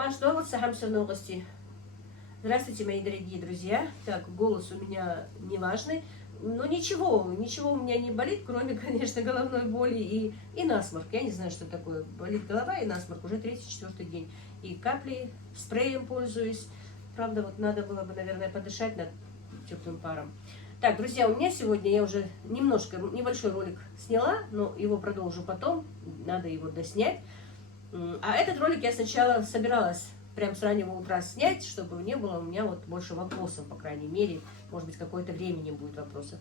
Машдоваться хамстер новости. Здравствуйте, мои дорогие друзья. Так, голос у меня неважный. Но ничего, ничего у меня не болит, кроме, конечно, головной боли и насморк. Я не знаю, что такое. Болит голова и насморк уже 3-4 день. И капли, спреем пользуюсь. Правда, вот надо было бы, наверное, подышать над теплым паром. Так, друзья, у меня сегодня, я уже небольшой ролик сняла, но его продолжу потом. Надо его доснять. А этот ролик я сначала собиралась прям с раннего утра снять, чтобы не было у меня вот больше вопросов, по крайней мере. Может быть, какое-то время не будет вопросов.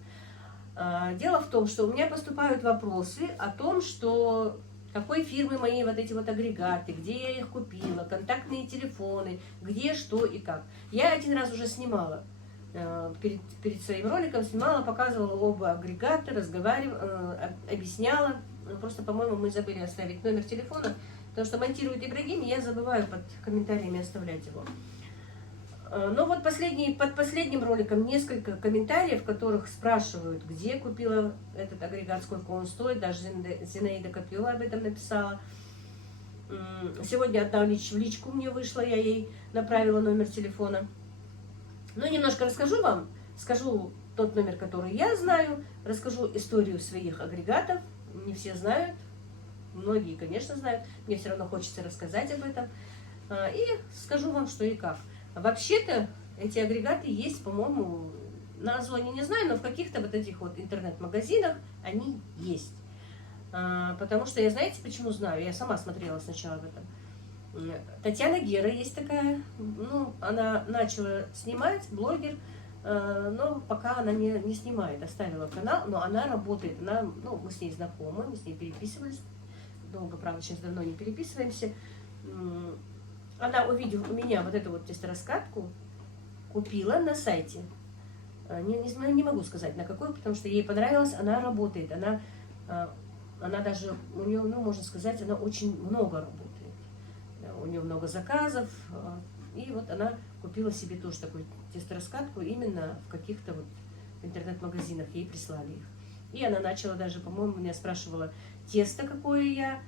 Дело в том, что у меня поступают вопросы о том, что какой фирмы мои вот эти вот агрегаты, где я их купила, контактные телефоны, где, что и как. Я один раз уже снимала, перед своим роликом снимала, показывала оба агрегата, разговаривала, объясняла. Просто, по-моему, мы забыли оставить номер телефона, потому что монтирует Ибрагим, и я забываю под комментариями оставлять его. Но вот под последним роликом несколько комментариев, в которых спрашивают, где купила этот агрегат, сколько он стоит. Даже Зинаида Копьева об этом написала. Сегодня одна в личку мне вышла, я ей направила номер телефона. Ну, немножко расскажу вам. Скажу тот номер, который я знаю. Расскажу историю своих агрегатов. Не все знают. Многие, конечно, знают. Мне все равно хочется рассказать об этом. И скажу вам, что и как. Вообще-то эти агрегаты есть, по-моему, на Озоне не знаю, но в каких-то вот этих вот интернет-магазинах они есть. Потому что я, знаете, почему знаю? Я сама смотрела сначала в этом. Татьяна Гера есть такая. Ну, она начала снимать, блогер, но пока она не снимает. Оставила канал, но она работает. Ну, мы с ней знакомы, мы с ней переписывались. Долго, правда, сейчас давно не переписываемся. Она, увидела у меня вот эту вот тестораскатку, купила на сайте. Не могу сказать на какой, потому что ей понравилось, она работает. Она даже, у нее, ну, можно сказать, она очень много работает. У нее много заказов. И вот она купила себе тоже такую тестораскатку именно в каких-то вот интернет-магазинах. Ей прислали их. И она начала даже, по-моему, меня спрашивала тесто, какое я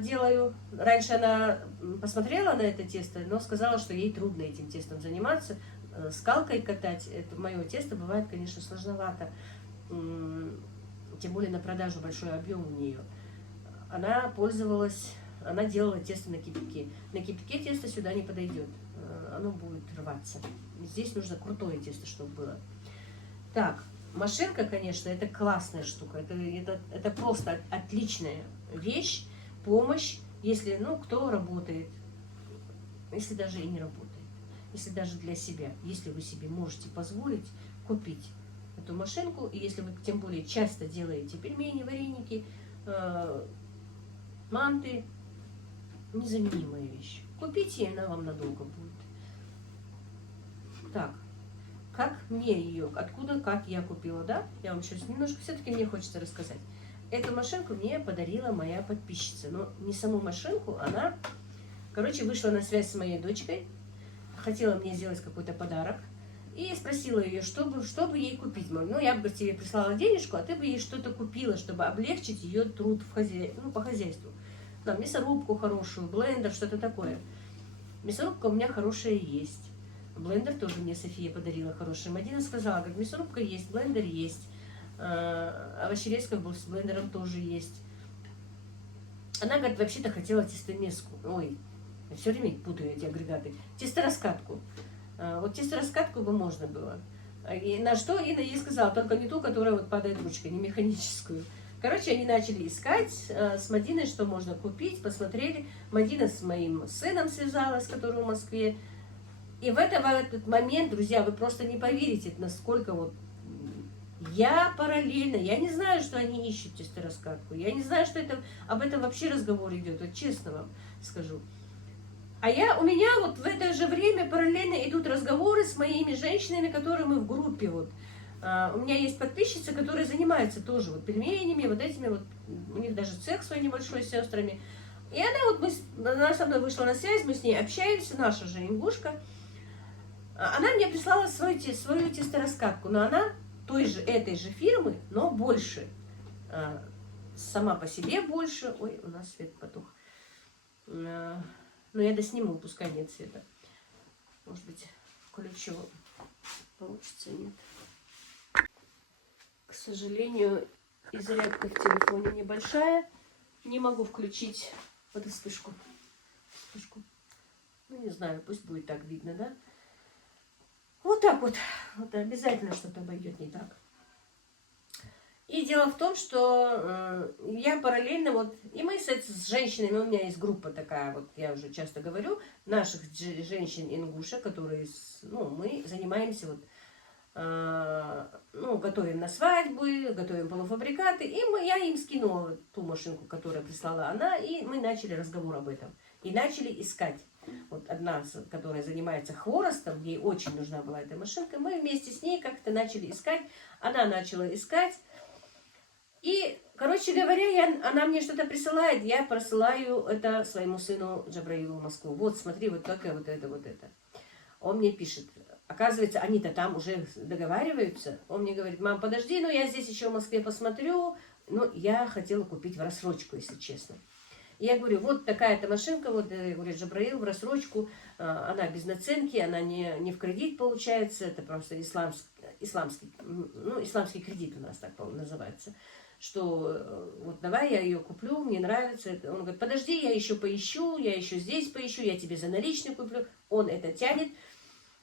делаю. Раньше она посмотрела на это тесто, но сказала, что ей трудно этим тестом заниматься. Скалкой катать, это мое тесто бывает, конечно, сложновато. Тем более на продажу большой объем у нее. Она делала тесто на кипятке. На кипятке тесто сюда не подойдет. Оно будет рваться. Здесь нужно крутое тесто, чтобы было. Так, машинка, конечно, это классная штука. Это просто отличная вещь. Помощь, если, ну, кто работает, если даже и не работает, если даже для себя, если вы себе можете позволить купить эту машинку, и если вы тем более часто делаете пельмени, вареники, манты, незаменимая вещь. Купите, и она вам надолго будет. Так, как мне ее, откуда, как я купила, да? Я вам сейчас немножко, все-таки мне хочется рассказать. Эту машинку мне подарила моя подписчица. Но не саму машинку, она, короче, вышла на связь с моей дочкой. Хотела мне сделать какой-то подарок. И спросила ее, что бы ей купить. Ну, я бы тебе прислала денежку, а ты бы ей что-то купила, чтобы облегчить ее труд по хозяйству. Там, мясорубку хорошую, блендер, что-то такое. Мясорубка у меня хорошая есть. Блендер тоже мне София подарила хороший. Мадина сказала, говорит, мясорубка есть, блендер есть. Овощерезка с блендером тоже есть. Она, говорит, вообще-то хотела тестомеску. Ой, я все время путаю эти агрегаты. Тестораскатку. Вот тестораскатку бы можно было. И на что Инна ей сказала, только не ту, которая вот падает ручкой, не механическую. Короче, они начали искать с Мадиной, что можно купить, посмотрели. Мадина с моим сыном связалась, который в Москве. И в этот момент, друзья, вы просто не поверите, насколько вот я параллельно, я не знаю, что они ищут тестораскатку, я не знаю, что об этом вообще разговор идет, вот честно вам скажу. У меня вот в это же время параллельно идут разговоры с моими женщинами, которые мы в группе вот. У меня есть подписчицы, которые занимаются тоже вот пельменями, вот этими вот, у них даже цех свой небольшой с сестрами. И она со мной вышла на связь, мы с ней общаемся, наша же ингушка. Она мне прислала свою тестораскатку, но она этой же фирмы, но больше. Сама по себе больше. Ой, у нас свет потух. Но я досниму, пускай нет света. Может быть, включу. Получится, нет. К сожалению, и зарядка в телефоне небольшая. Не могу включить вот эту вспышку. Ну, не знаю, пусть будет так видно, да? Вот так вот. Вот обязательно что-то пойдет не так. И дело в том, что я параллельно, вот, и мы с женщинами, у меня есть группа такая, вот я уже часто говорю, наших женщин-ингуша, которые, ну, мы занимаемся вот, ну, готовим на свадьбы, готовим полуфабрикаты, и я им скинула ту машинку, которую прислала она, и мы начали разговор об этом. И начали искать. Вот одна, которая занимается хворостом, ей очень нужна была эта машинка, мы вместе с ней как-то начали искать, она начала искать. И, короче говоря, она мне что-то присылает, я присылаю это своему сыну Джабраилу в Москву. Вот, смотри, вот только вот это, вот это. Он мне пишет, оказывается, они-то там уже договариваются. Он мне говорит, мам, подожди, ну я здесь еще в Москве посмотрю. Ну, я хотела купить в рассрочку, если честно. И я говорю, вот такая-то машинка, вот, я говорю, Джабраил в рассрочку, она без наценки, она не в кредит получается, это просто исламский кредит у нас так называется. Что вот давай я ее куплю, мне нравится. Он говорит, подожди, я еще поищу, я еще здесь поищу, я тебе за наличные куплю. Он это тянет.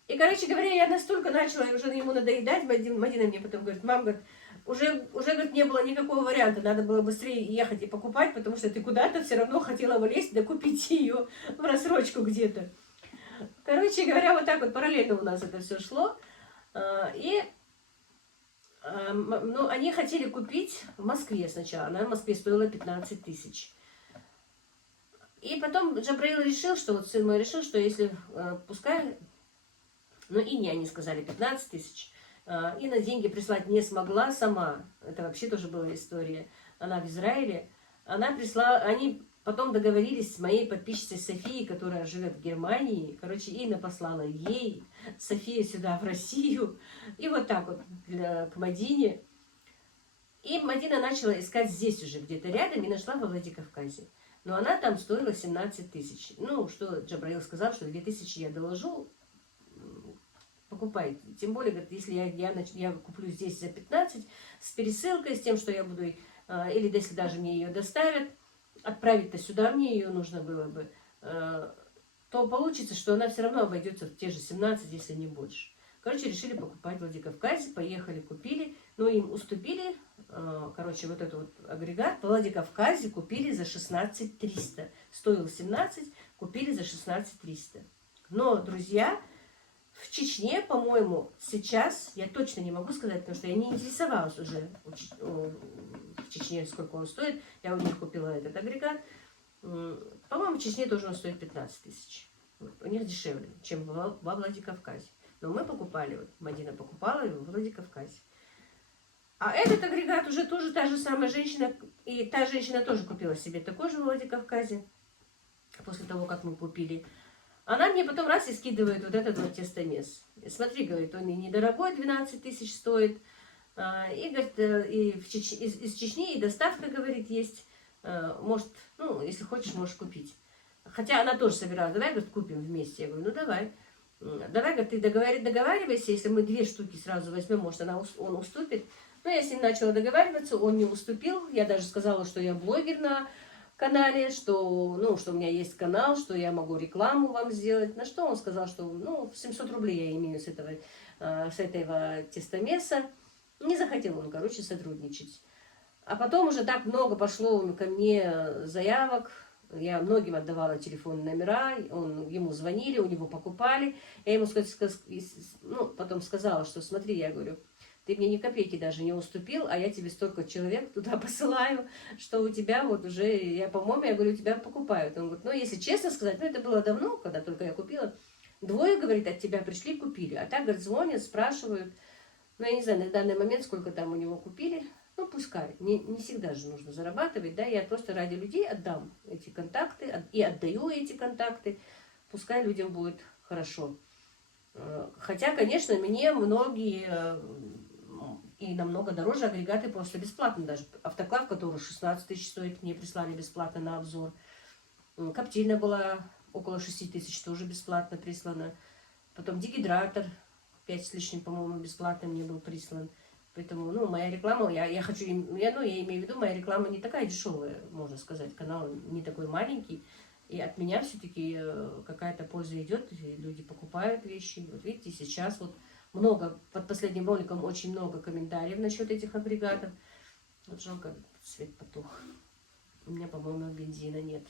И, короче говоря, я настолько начала уже ему надоедать. Мадина мне потом говорит, мам, говорит, уже говорит, не было никакого варианта, надо было быстрее ехать и покупать, потому что ты куда-то все равно хотела влезть, да купить ее в рассрочку где-то. Короче говоря, вот так вот параллельно у нас это все шло. Ну, они хотели купить в Москве сначала. Она в Москве стоила 15 тысяч. И потом Джабраил решил, что вот сын мой решил, что если пускай... Ну, и не они сказали 15 тысяч. И на деньги прислать не смогла сама. Это вообще тоже была история. Она в Израиле. Она прислала... Они потом договорились с моей подписчицей Софией, которая живет в Германии. Короче, Инна послала ей, София сюда, в Россию. И вот так вот к Мадине. И Мадина начала искать здесь уже, где-то рядом, и нашла во Владикавказе. Но она там стоила 17 тысяч. Ну, что Джабраил сказал, что 2 тысячи я доложу, покупайте. Тем более, говорит, если я куплю здесь за 15, с пересылкой, с тем, что я буду, или если даже мне ее доставят, отправить-то сюда мне ее нужно было бы, то получится, что она все равно обойдется в те же 17, если не больше. Короче, решили покупать в Владикавказе, поехали, купили, но им уступили, короче, вот этот вот агрегат в Владикавказе купили за 16 300. Стоил 17, купили за 16 300. Но, друзья, в Чечне, по-моему, сейчас, я точно не могу сказать, потому что я не интересовалась уже в Чечне, сколько он стоит. Я у них купила этот агрегат. По-моему, в Чечне тоже он стоит 15 тысяч. Вот. У них дешевле, чем во Владикавказе. Но мы покупали, вот Мадина покупала его в Владикавказе. А этот агрегат уже тоже та же самая женщина, и та женщина тоже купила себе такой же в Владикавказе, после того, как мы купили. Она мне потом раз и скидывает вот этот вот тестомес. Смотри, говорит, он и недорогой, 12 тысяч стоит. И, говорит, из Чечни и доставка, говорит, есть. Может, ну, если хочешь, можешь купить. Хотя она тоже собиралась, давай, говорит, купим вместе. Я говорю, ну давай. Давай, говорит, ты договаривайся, если мы 2 штуки сразу возьмем, может, он уступит. Ну, я с ним начала договариваться, он не уступил. Я даже сказала, что я блогер на канале, что, ну, что у меня есть канал, что я могу рекламу вам сделать. На что он сказал, что, ну, 700 рублей я имею с этого тестомеса. Не захотел он, короче, сотрудничать. А потом уже так много пошло ко мне заявок. Я многим отдавала телефонные номера, ему звонили, у него покупали. Я ему потом сказала, что смотри, я говорю, ты мне ни копейки даже не уступил, а я тебе столько человек туда посылаю, что у тебя вот уже, я, по-моему, я говорю, тебя покупают. Он говорит, ну, если честно сказать, ну, это было давно, когда только я купила. 2, говорит, от тебя пришли, купили. А так, говорит, звонят, спрашивают. Ну, я не знаю, на данный момент, сколько там у него купили. Ну, пускай. Не всегда же нужно зарабатывать, да. Я просто ради людей отдам эти контакты и отдаю эти контакты. Пускай людям будет хорошо. Хотя, конечно, мне многие и намного дороже агрегаты просто бесплатно. Даже автоклав, который 16 тысяч стоит, мне прислали бесплатно на обзор. Коптильня была около 6000 тоже бесплатно прислано. Потом дегидратор 5 с лишним, по-моему, бесплатно мне был прислан. Поэтому, ну, моя реклама, я хочу, я имею в виду, моя реклама не такая дешевая, можно сказать, канал не такой маленький. И от меня все-таки какая-то польза идет, и люди покупают вещи. Вот видите, сейчас вот много, под последним роликом очень много комментариев насчет этих агрегатов. Вот жалко, свет потух. У меня, по-моему, бензина нет.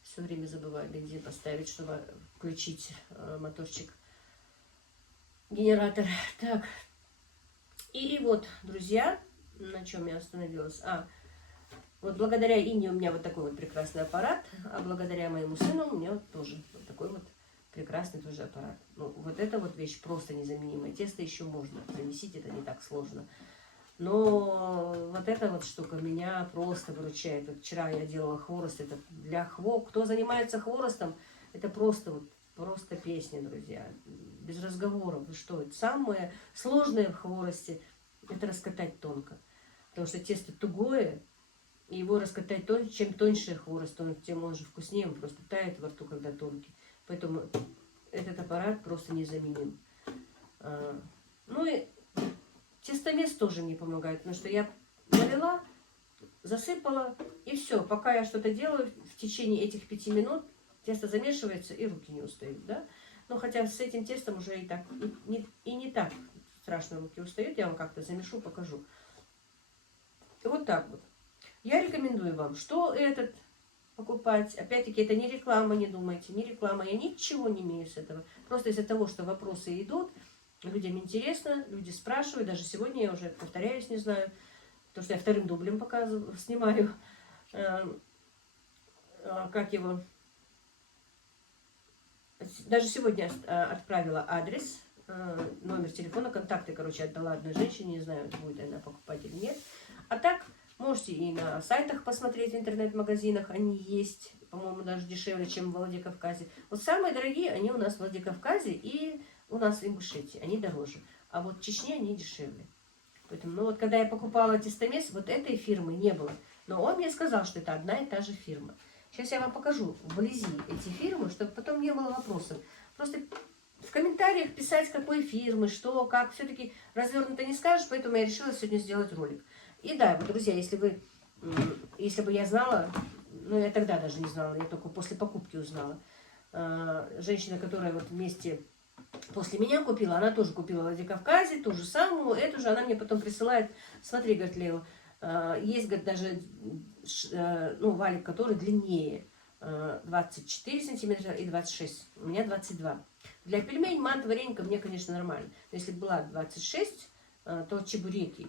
Все время забываю бензин поставить, чтобы включить моторчик, генератор. Так, и вот, друзья, на чем я остановилась? Вот благодаря Инне у меня вот такой вот прекрасный аппарат, а благодаря моему сыну у меня вот тоже вот такой вот прекрасный тоже аппарат. Ну, вот эта вот вещь просто незаменимая. Тесто еще можно замесить, это не так сложно. Но вот эта вот штука меня просто выручает. Вот вчера я делала хворост, это для кто занимается хворостом, это просто вот просто песня, друзья. Без разговоров. Вы что? Это самое сложное в хворосте — это раскатать тонко. Потому что тесто тугое, и его раскатать тоньше, чем тоньше хворост, тем он же вкуснее, он просто тает во рту, когда тонкий. Поэтому этот аппарат просто незаменим. Ну и тестомес тоже мне помогает, потому что я налила, засыпала, и все. Пока я что-то делаю, в течение этих 5 минут тесто замешивается, и руки не устают, да? Но хотя с этим тестом уже и так, и не так страшно руки устают. Я вам как-то замешу, покажу. Вот так вот. Я рекомендую вам, что этот покупать. Опять-таки, это не реклама, не думайте, не реклама. Я ничего не имею с этого. Просто из-за того, что вопросы идут, людям интересно, люди спрашивают. Даже сегодня я уже повторяюсь, не знаю, потому что я вторым дублем показываю, снимаю. Как его... Даже сегодня отправила адрес, номер телефона, контакты, короче, отдала одной женщине. Не знаю, будет она покупать или нет. А так... Можете и на сайтах посмотреть, в интернет-магазинах. Они есть, по-моему, даже дешевле, чем в Владикавказе. Вот самые дорогие, они у нас в Владикавказе и у нас в Ингушетии. Они дороже. А вот в Чечне они дешевле. Поэтому, ну вот когда я покупала тестомес, вот этой фирмы не было. Но он мне сказал, что это одна и та же фирма. Сейчас я вам покажу вблизи эти фирмы, чтобы потом не было вопросов. Просто в комментариях писать, какой фирмы, что, как. Все-таки развернуто не скажешь, поэтому я решила сегодня сделать ролик. И да, вот, друзья, если бы я знала, ну я тогда даже не знала, я только после покупки узнала. Женщина, которая вот вместе после меня купила, она тоже купила в Владикавказе, ту же самую, эту же, она мне потом присылает, смотри, говорит, Лео, есть, говорит, даже ну, валик, который длиннее, 24 сантиметра и 26, у меня 22. Для пельменей, манты, варенька мне, конечно, нормально. Но если была 26, то чебуреки,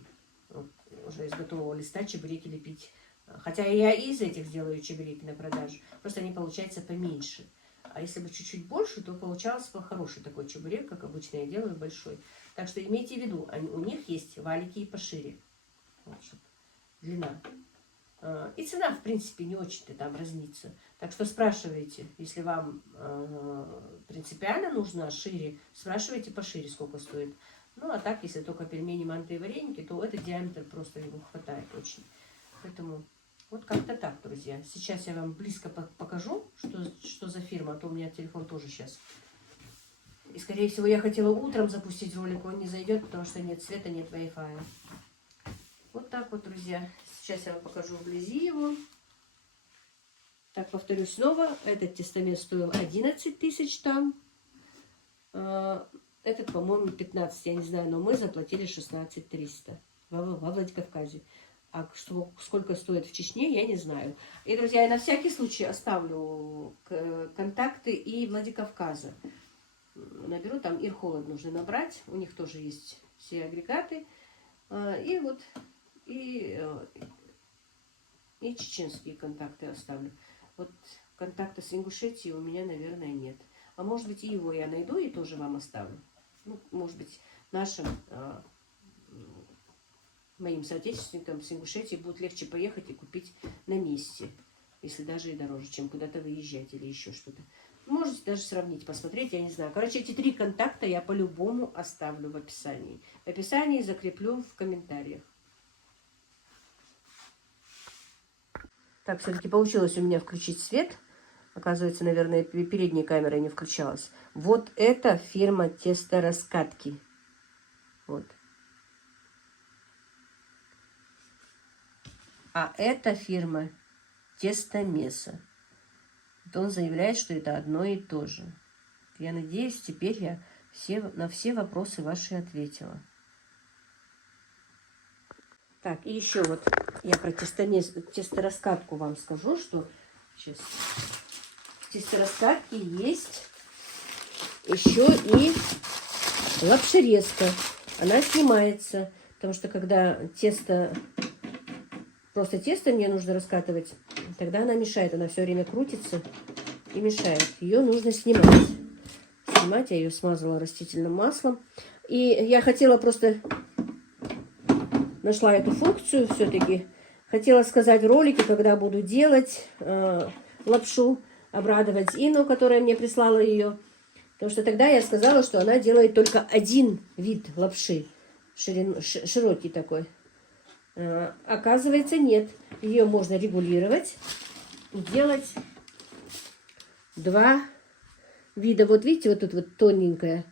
уже из готового листа чебуреки лепить. Хотя я из этих делаю чебуреки на продажу. Просто они получаются поменьше. А если бы чуть-чуть больше, то получался бы хороший такой чебурек, как обычно я делаю, большой. Так что имейте в виду, у них есть валики и пошире. Вот, длина. И цена, в принципе, не очень-то там разнится. Так что спрашивайте, если вам принципиально нужно шире, спрашивайте пошире, сколько стоит. Ну, а так, если только пельмени, манты и вареники, то этот диаметр просто его хватает очень. Поэтому вот как-то так, друзья. Сейчас я вам близко покажу, что за фирма, а то у меня телефон тоже сейчас. И, скорее всего, я хотела утром запустить ролик, он не зайдет, потому что нет света, нет Wi-Fi. Вот так вот, друзья. Сейчас я вам покажу вблизи его. Так, повторюсь снова. Этот тестомес стоил 11 тысяч там. Этот, по-моему, 15, я не знаю, но мы заплатили 16 300 во Владикавказе. А сколько стоит в Чечне, я не знаю. И, друзья, я на всякий случай оставлю контакты и Владикавказа. Наберу, там Ирхолод нужно набрать. У них тоже есть все агрегаты. И вот, и чеченские контакты оставлю. Вот контакта с Ингушетией у меня, наверное, нет. А может быть, и его я найду и тоже вам оставлю. Ну, может быть, нашим, моим соотечественникам с Ингушетии будет легче поехать и купить на месте. Если даже и дороже, чем куда-то выезжать или еще что-то. Можете даже сравнить, посмотреть, я не знаю. Короче, эти 3 контакта я по-любому оставлю в описании. В описании закреплю в комментариях. Так, все-таки получилось у меня включить свет. Оказывается, наверное, передняя камера не включалась. Вот это фирма тестораскатки. Вот. А это фирма Тестомеса. Вот он заявляет, что это одно и то же. Я надеюсь, теперь я на все вопросы ваши ответила. Так, и еще вот я про тестораскатку вам скажу, что сейчас в тестораскатке есть еще и лапшерезка. Она снимается, потому что когда просто тесто мне нужно раскатывать, тогда она мешает, она все время крутится и мешает. Ее нужно снимать. Я ее смазала растительным маслом. И я хотела просто... Нашла эту функцию все-таки. Хотела сказать в ролике, когда буду делать лапшу, обрадовать Инну, которая мне прислала ее. Потому что тогда я сказала, что она делает только один вид лапши. Широкий такой. Оказывается, нет. Ее можно регулировать. Делать два вида. Вот видите, вот тут вот тоненькая.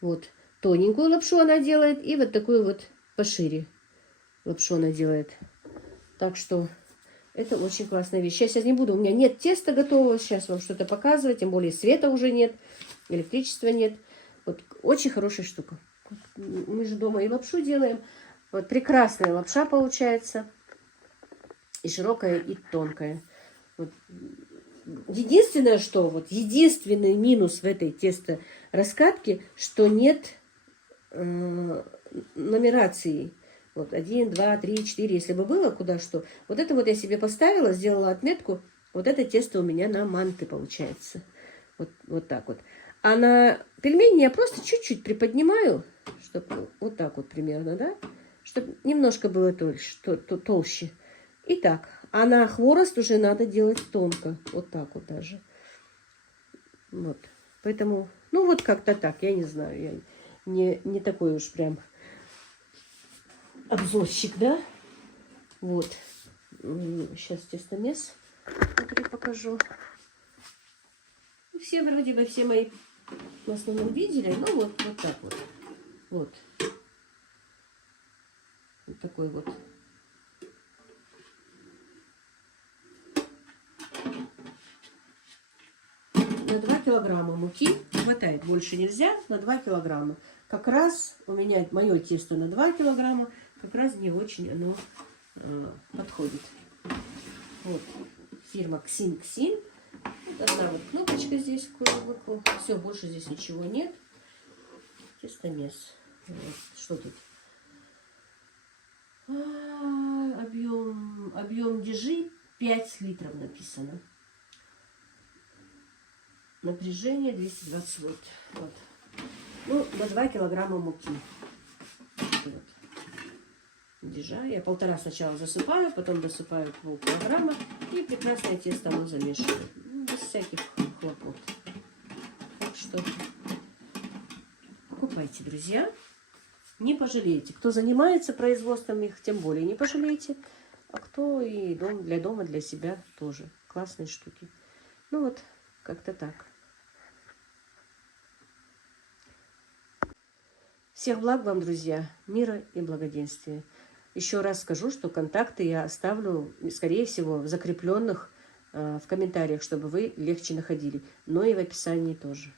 Вот тоненькую лапшу она делает. И вот такую вот пошире лапшу она делает. Так что это очень классная вещь. Сейчас я не буду, у меня нет теста готового. Сейчас вам что-то показывать. Тем более света уже нет. Электричества нет. Вот очень хорошая штука. Мы же дома и лапшу делаем. Вот прекрасная лапша получается. И широкая, и тонкая. Вот. Единственное, что вот единственный минус в этой тестораскатке, что нет нумерации. Вот 1, 2, 3, 4, если бы было куда что. Вот это вот я себе поставила, сделала отметку. Вот это тесто у меня на манты получается. Вот так вот. А на пельмени я просто чуть-чуть приподнимаю, чтобы вот так вот примерно, да? Чтобы немножко было толще. И так. А на хворост уже надо делать тонко. Вот так вот даже. Вот. Поэтому, ну вот как-то так. Я не знаю. Я не такой уж прям обзорщик, да? Вот. Сейчас тестомес покажу. Все вроде бы, все мои в основном видели. Ну вот так вот. Вот. Вот такой вот. На 2 килограмма муки хватает, больше нельзя, на 2 килограмма. Как раз у меня мое тесто на 2 килограмма, как раз не очень оно подходит. Вот фирма Ксин. Одна вот кнопочка здесь к выклу. Все, больше здесь ничего нет. Тестомес. Вот. Что тут? Объем дежи 5 литров написано. Напряжение 220 вольт. Вот. Ну, на 2 килограмма муки. Вот. Дежа. Я 1,5 сначала засыпаю, потом досыпаю полкилограмма. И прекрасное тесто оно замешивает. Без всяких хлопот. Так что покупайте, друзья. Не пожалеете. Кто занимается производством их, тем более не пожалеете. А кто и для дома, для себя тоже. Классные штуки. Ну вот, как-то так. Всех благ вам, друзья. Мира и благоденствия. Еще раз скажу, что контакты я оставлю, скорее всего, в закрепленных в комментариях, чтобы вы легче находили. Но и в описании тоже.